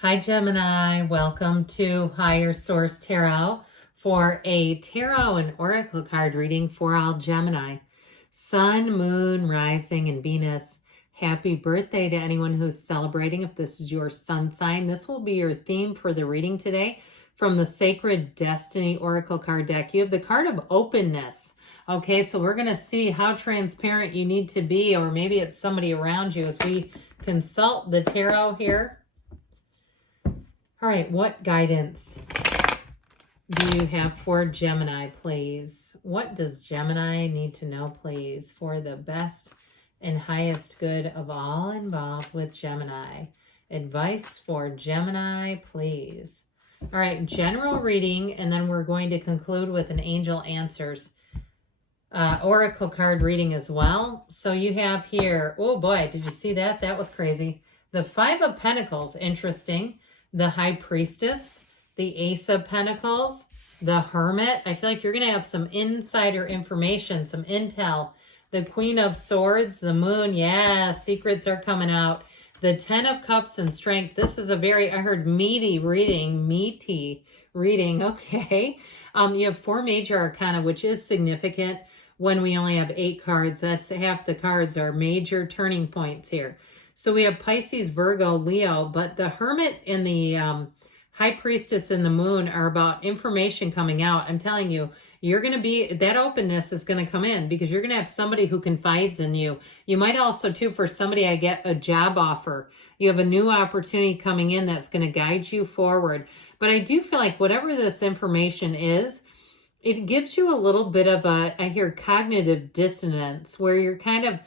Hi, Gemini. Welcome to Higher Source Tarot for a tarot and oracle card reading for all Gemini. Sun, Moon, Rising, and Venus. Happy birthday to anyone who's celebrating. If this is your sun sign, this will be your theme for the reading today from the Sacred Destiny Oracle card deck. You have the card of openness. Okay, so we're going to see how transparent you need to be, or maybe it's somebody around you as we consult the tarot here. All right, what guidance do you have for Gemini, please? What does Gemini need to know, please, for the best and highest good of all involved with Gemini? Advice for Gemini, please. All right, general reading, and then we're going to conclude with an angel answers oracle card reading as well. So you have here, oh boy, did you see that? That was crazy. The Five of Pentacles, interesting. The High Priestess, the Ace of Pentacles, the Hermit. I feel like you're going to have some insider information, some intel. The Queen of Swords, the Moon. Yeah, secrets are coming out. The Ten of Cups and Strength. This is a very, I heard meaty reading. Okay. You have 4 major arcana, which is significant when we only have 8 cards. That's half the cards are major turning points here. So we have Pisces, Virgo, Leo, but the Hermit and the High Priestess and the Moon are about information coming out. I'm telling you, you're going to be, that openness is going to come in because you're going to have somebody who confides in you. You might also, too, for somebody, I get a job offer. You have a new opportunity coming in that's going to guide you forward. But I do feel like whatever this information is, it gives you a little bit of I hear cognitive dissonance where you're kind of,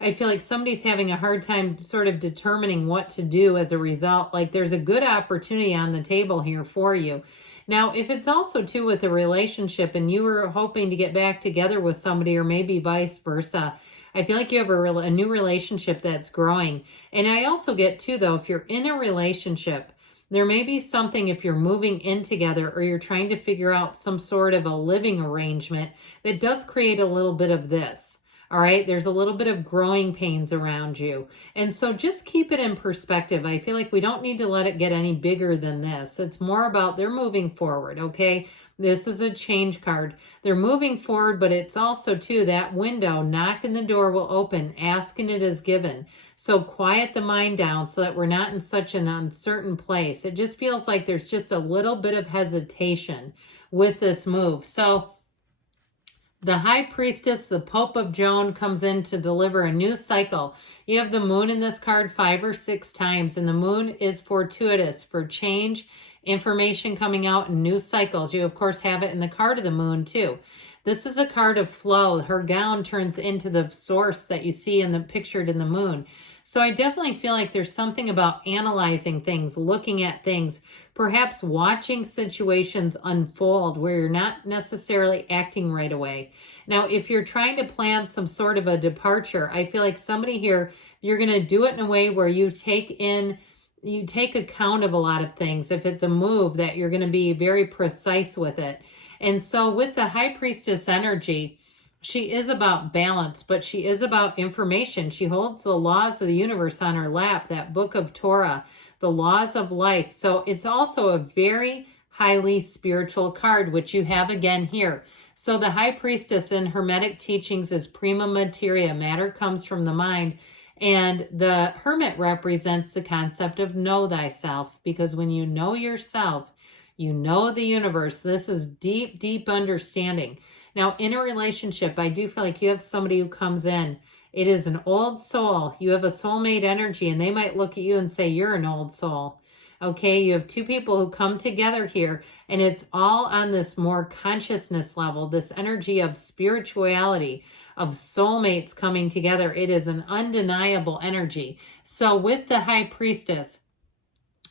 I feel like somebody's having a hard time sort of determining what to do as a result. Like there's a good opportunity on the table here for you. Now, if it's also too with a relationship and you were hoping to get back together with somebody or maybe vice versa, I feel like you have a new relationship that's growing. And I also get too, though, if you're in a relationship, there may be something if you're moving in together or you're trying to figure out some sort of a living arrangement that does create a little bit of this. All right, there's a little bit of growing pains around you. And so just keep it in perspective. I feel like we don't need to let it get any bigger than this. It's more about they're moving forward, okay? This is a change card. They're moving forward, but it's also, too, that window, knocking the door will open, asking it is given. So quiet the mind down so that we're not in such an uncertain place. It just feels like there's just a little bit of hesitation with this move. So the High Priestess, the Pope of Joan, comes in to deliver a new cycle. You have the Moon in this card 5 or 6 times, and the Moon is fortuitous for change, information coming out, and new cycles. You, of course, have it in the card of the Moon, too. This is a card of flow. Her gown turns into the source that you see in the pictured in the Moon. So I definitely feel like there's something about analyzing things, looking at things, perhaps watching situations unfold where you're not necessarily acting right away. Now, if you're trying to plan some sort of a departure, I feel like somebody here, you're going to do it in a way where you take account of a lot of things. If it's a move that you're going to be very precise with it. And so with the High Priestess energy, she is about balance, but she is about information. She holds the laws of the universe on her lap, that book of Torah, the laws of life. So it's also a very highly spiritual card, which you have again here. So the High Priestess in Hermetic teachings is prima materia. Matter comes from the mind. And the Hermit represents the concept of know thyself, because when you know yourself, you know the universe. This is deep, deep understanding. Now, in a relationship, I do feel like you have somebody who comes in. It is an old soul. You have a soulmate energy, and they might look at you and say, you're an old soul. Okay, you have 2 people who come together here, and it's all on this more consciousness level, this energy of spirituality, of soulmates coming together. It is an undeniable energy. So with the High Priestess,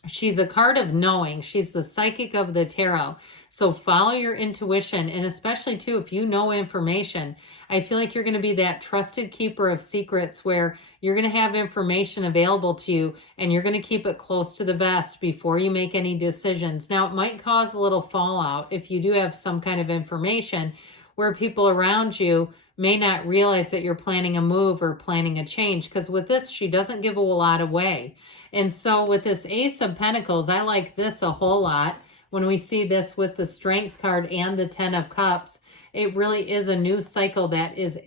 she's a card of knowing. She's the psychic of the tarot. So follow your intuition. And especially, too, if you know information, I feel like you're going to be that trusted keeper of secrets where you're going to have information available to you and you're going to keep it close to the vest before you make any decisions. Now, it might cause a little fallout if you do have some kind of information where people around you may not realize that you're planning a move or planning a change, because with this, she doesn't give a lot away. And so with this Ace of Pentacles, I like this a whole lot. When we see this with the Strength card and the Ten of Cups, it really is a new cycle that is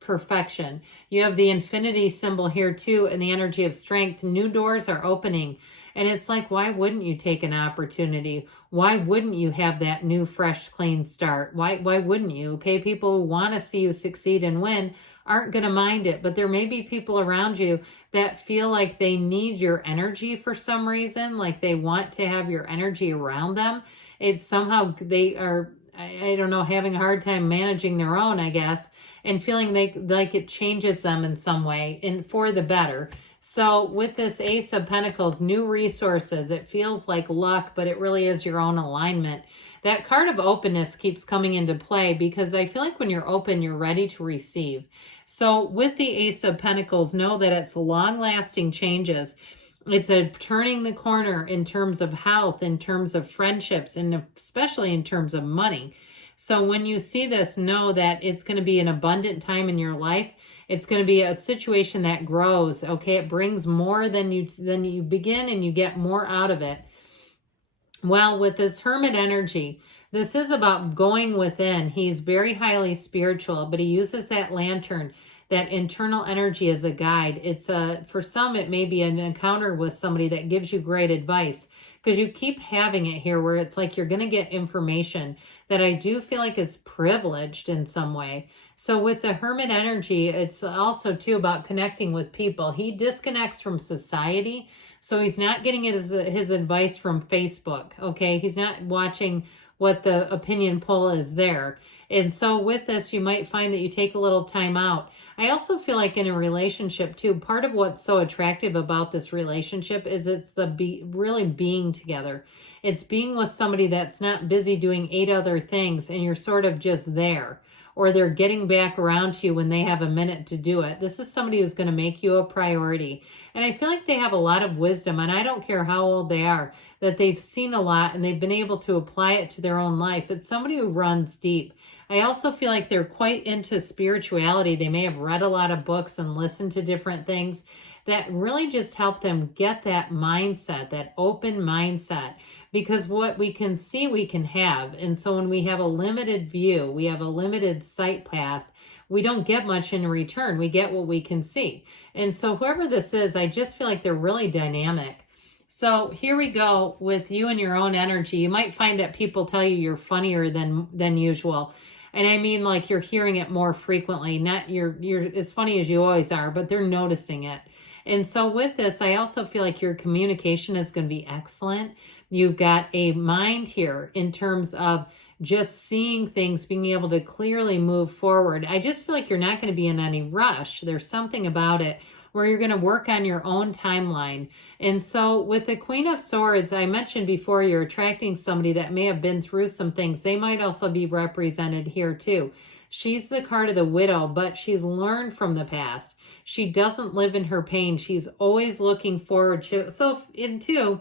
perfection. You have the infinity symbol here too, and the energy of strength. New doors are opening. And it's like, why wouldn't you take an opportunity? Why wouldn't you have that new, fresh, clean start? Why wouldn't you? Okay, people who want to see you succeed and win aren't going to mind it. But there may be people around you that feel like they need your energy for some reason, like they want to have your energy around them. It's somehow they are, I don't know, having a hard time managing their own, I guess, and feeling like it changes them in some way and for the better. So with this Ace of Pentacles, new resources, it feels like luck, but it really is your own alignment. That card of openness keeps coming into play because I feel like when you're open, you're ready to receive. So with the Ace of Pentacles, know that it's long-lasting changes. It's a turning the corner in terms of health, in terms of friendships, and especially in terms of money. So when you see this, know that it's going to be an abundant time in your life. It's going to be a situation that grows, okay? It brings more than you begin, and you get more out of it. Well, with this Hermit energy, this is about going within. He's very highly spiritual, but he uses that lantern, that internal energy, as a guide. It's for some, it may be an encounter with somebody that gives you great advice, because you keep having it here where it's like you're going to get information that I do feel like is privileged in some way. So with the Hermit energy, it's also too about connecting with people. He disconnects from society. So he's not getting his advice from Facebook, okay? He's not watching what the opinion poll is there. And so with this, you might find that you take a little time out. I also feel like in a relationship too, part of what's so attractive about this relationship is it's really being together. It's being with somebody that's not busy doing 8 other things and you're sort of just there, or they're getting back around to you when they have a minute to do it. This is somebody who's going to make you a priority. And I feel like they have a lot of wisdom, and I don't care how old they are, that they've seen a lot and they've been able to apply it to their own life. It's somebody who runs deep. I also feel like they're quite into spirituality. They may have read a lot of books and listened to different things that really just help them get that mindset, that open mindset. Because what we can see, we can have. And so when we have a limited view, we have a limited sight path, we don't get much in return. We get what we can see. And so whoever this is, I just feel like they're really dynamic. So here we go with you and your own energy. You might find that people tell you you're funnier than usual. And I mean, like, you're hearing it more frequently. Not you're as funny as you always are, but they're noticing it. And so with this, I also feel like your communication is going to be excellent. You've got a mind here in terms of just seeing things, being able to clearly move forward. I just feel like you're not going to be in any rush. There's something about it where you're going to work on your own timeline. And so with the Queen of Swords, I mentioned before, you're attracting somebody that may have been through some things. They might also be represented here too. She's the card of the widow, but she's learned from the past. She doesn't live in her pain. She's always looking forward to. So in two,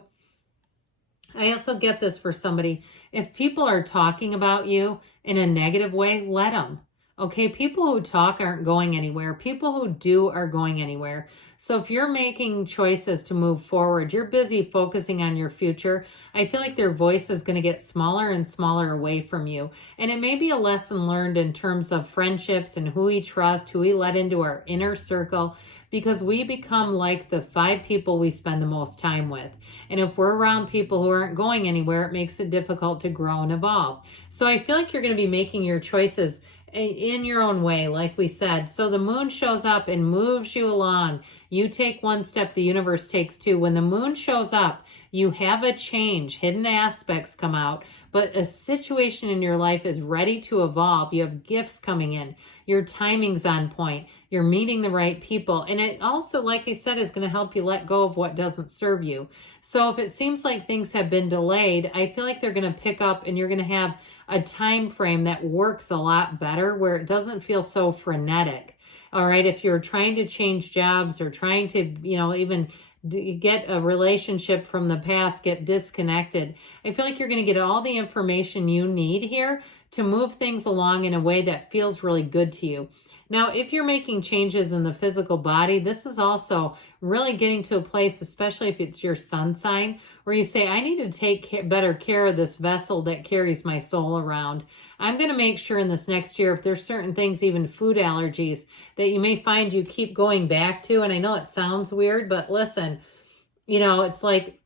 I also get this for somebody. If people are talking about you in a negative way, let them. Okay, people who talk aren't going anywhere. People who do are going anywhere. So if you're making choices to move forward, you're busy focusing on your future, I feel like their voice is going to get smaller and smaller away from you. And it may be a lesson learned in terms of friendships and who we trust, who we let into our inner circle, because we become like the 5 people we spend the most time with. And if we're around people who aren't going anywhere, it makes it difficult to grow and evolve. So I feel like you're going to be making your choices in your own way, like we said. So the moon shows up and moves you along. You take one step, the universe takes 2. When the moon shows up, you have a change. Hidden aspects come out, but a situation in your life is ready to evolve. You have gifts coming in. Your timing's on point. You're meeting the right people. And it also, like I said, is going to help you let go of what doesn't serve you. So if it seems like things have been delayed, I feel like they're going to pick up, and you're going to have a time frame that works a lot better, where it doesn't feel so frenetic. All right. If you're trying to change jobs or trying to, even get a relationship from the past, get disconnected, I feel like you're going to get all the information you need here to move things along in a way that feels really good to you. Now, if you're making changes in the physical body, this is also really getting to a place, especially if it's your sun sign, where you say, I need to take better care of this vessel that carries my soul around. I'm going to make sure in this next year, if there's certain things, even food allergies, that you may find you keep going back to. And I know it sounds weird, but listen, you know, it's like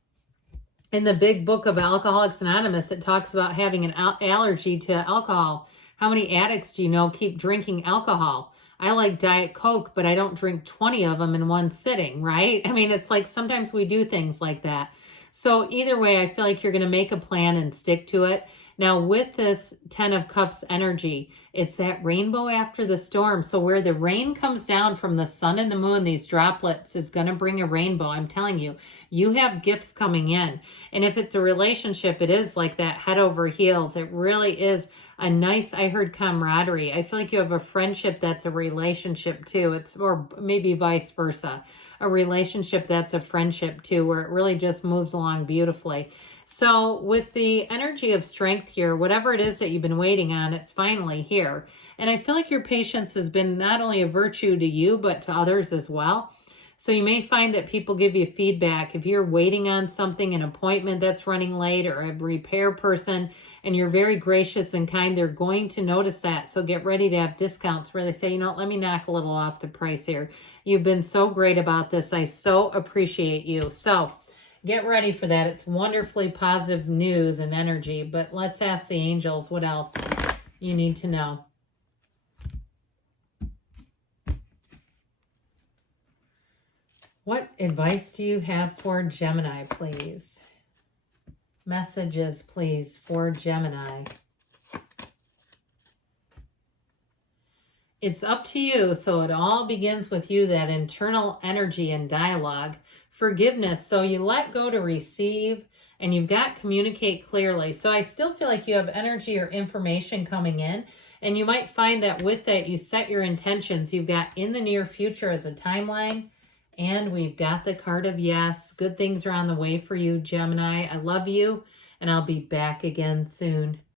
in the big book of Alcoholics Anonymous, it talks about having an allergy to alcohol. How many addicts do you know keep drinking alcohol? I like Diet Coke, but I don't drink 20 of them in one sitting, right? I mean, it's like sometimes we do things like that. So either way, I feel like you're going to make a plan and stick to it. Now, with this 10 of Cups energy, it's that rainbow after the storm. So where the rain comes down from the sun and the moon, these droplets is going to bring a rainbow. I'm telling you, you have gifts coming in. And if it's a relationship, it is like that head over heels. It really is a nice, I heard camaraderie. I feel like you have a friendship that's a relationship too. It's, or maybe vice versa, a relationship that's a friendship too, where it really just moves along beautifully. So with the energy of strength here, whatever it is that you've been waiting on, it's finally here. And I feel like your patience has been not only a virtue to you, but to others as well. So you may find that people give you feedback. If you're waiting on something, an appointment that's running late, or a repair person, and you're very gracious and kind, they're going to notice that. So get ready to have discounts where they say, you know, let me knock a little off the price here. You've been so great about this. I so appreciate you. So get ready for that. It's wonderfully positive news and energy. But let's ask the angels what else you need to know. What advice do you have for Gemini, please? Messages, please, for Gemini. It's up to you. So it all begins with you, that internal energy and dialogue. Forgiveness. So you let go to receive, and you've got communicate clearly. So I still feel like you have energy or information coming in, and you might find that with that, you set your intentions. You've got in the near future as a timeline, and we've got the card of yes. Good things are on the way for you, Gemini. I love you, and I'll be back again soon.